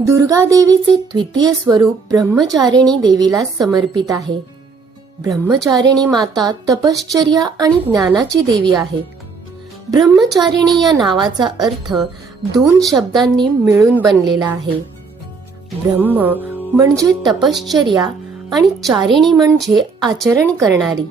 दुर्गा देवीचे द्वितीय स्वरूप ब्रह्मचारिणी देवीला समर्पित आहे. ब्रह्मचारिणी माता तपश्चर्या आणि ज्ञानाची देवी आहे. ब्रह्मचारिणी या नावाचा अर्थ दोन शब्दांनी मिळून बनलेला आहे. ब्रह्म म्हणजे तपश्चर्या आणि चारिणी म्हणजे आचरण करणारी.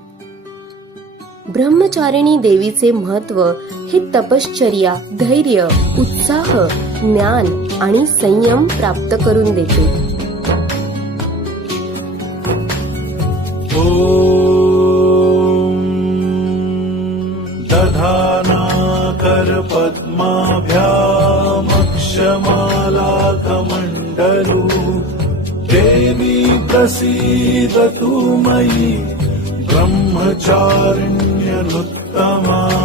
ब्रह्मचारिणी देवीचे महत्व हे तपश्चर्या, धैर्य, उत्साह, ज्ञान आणि संयम प्राप्त करून देते. दधानाकर पद्माभ्यामक्षमालाकमण्डलू देवी प्रसीदतु मयि ब्रह्मचारिण्यनुत्तमा.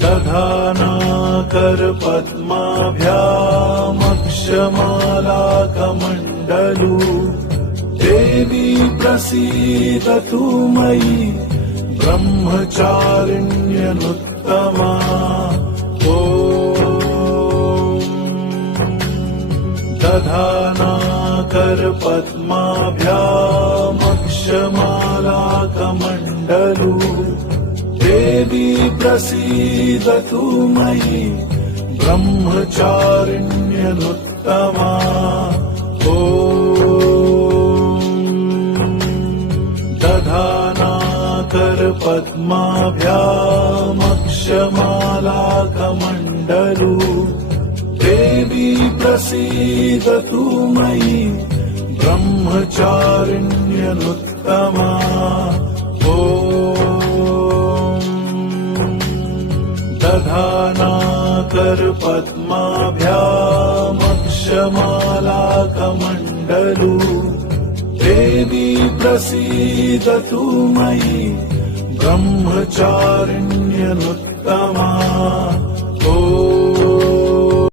दधानाकर पद्माभ्यामक्षमालाकमण्डलू देवी प्रसीदतु मयि ब्रह्मचारिण्यनुत्तमा. दधानाकर पद्माभ्यामक्षमालाकमण्डलू देवी प्रसीदतु मयि ब्रह्मचारिण्यनुत्तमा. दधानाकर पद्माभ्यामक्षमालाकमण्डलू देवी प्रसीदतु मयि ब्रह्मचारिण्यनुत्तमा. दधानाकर पद्माभ्यामक्षमालाकमण्डलू देवी प्रसीदतु मयि ब्रह्मचारिण्यनुत्तमा.